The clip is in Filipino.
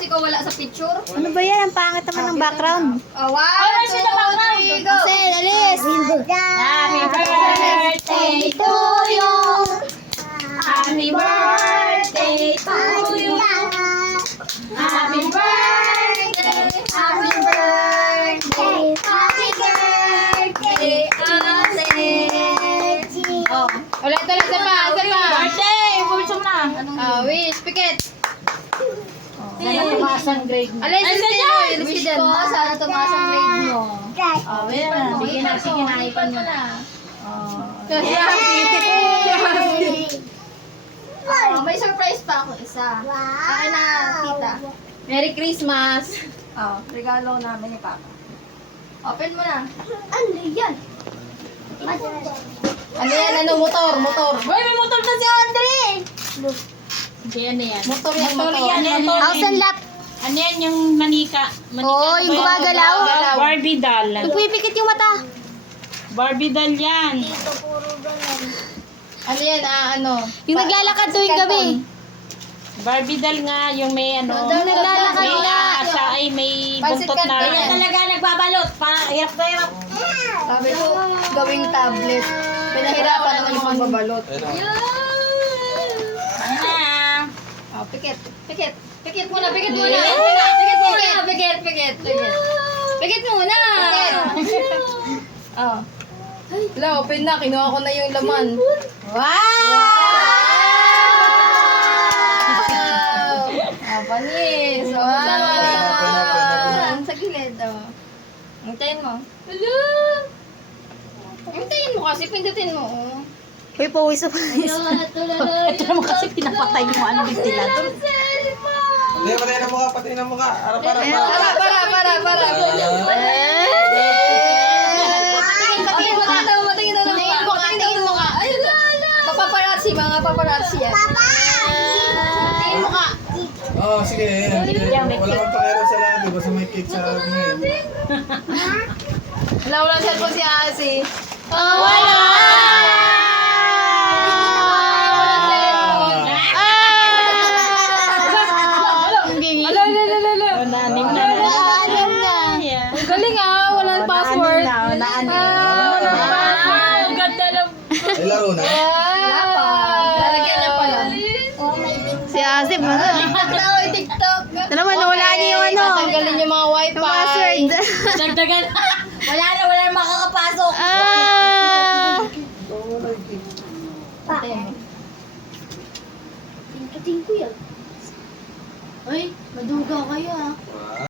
Tapos ikaw wala sa picture. Ano ba yan? Ang pangit naman ng background. Oh, 1, 2, 3, go! Kasi, alis! Happy birthday to you. Happy birthday to you. Happy birthday. Happy birthday. Happy birthday, Ate. Oh, ulit, isa pa. Birthday! Pulso na. Wish, pikit. Sana tumasang grade mo. Alay, wish ko, sana tumaas ang grade mo. Oh, yan. Sige na, sige na. Ipan mo na. May surprise pa ako isa. Akin na, tita. Merry Christmas. Oh, regalo namin ni Papa. Open mo na. Ano yan? Ano yan? Ano? Motor. Uy, may motor na si Andre! Hindi, ano yan? Motor yan, Motor motor. yan, motor. House and lot. Ano yan yung manika? Oo, yung gumagalaw. Barbie doll. Nagpipikit yung mata. Barbie doll yan. Ano yan? Ano? Yung naglalakad tuwing gabi. Barbie doll nga, yung may ano. Yung naglalakad May nga. siya ay may Pansit buntot na. canton yan. Talaga nagbabalot. Hirap na hirap. Sabi ko, gawing tablet. Pinahirapan naman yung pagbabalot. Ano na? Oh, pikit. Pikit muna. Pikit muna. Pikit muna. Oh. Wala, open na. Kinuha ko na yung laman. Ah, panis. Wow. Sa gilid, oh. Hintayin mo. Hintayin mo kasi. Pindutin mo, oh. Uy, pawis na pawis. Ito naman kasi pinapatay yung ano ventilator. Hindi, patay na mukha, patay na mukha. Para. Para. Patingin mo ka. Patingin mo ka. Ayun na. Paparazzi, mga paparazzi yan. Patingin mo ka. Oo, sige. Wala kang pakailan sa lahat. Di ba sa may cake sa ngayon? Wala cellphone si Asi. Wala! Naanim na. Alam na. Ang galing wala password. Ang ganda lang. Ay, laro na. Wala pa. Lalagyan niya pala. Si Asif, ano? TikTok. Ito naman, nawala niya yung ano. Tatanggalin yung mga wifi. Yung password. Dagdagan. Wala na makakapasok. Patingin mo. Tingko yan. Ay, maduga kayo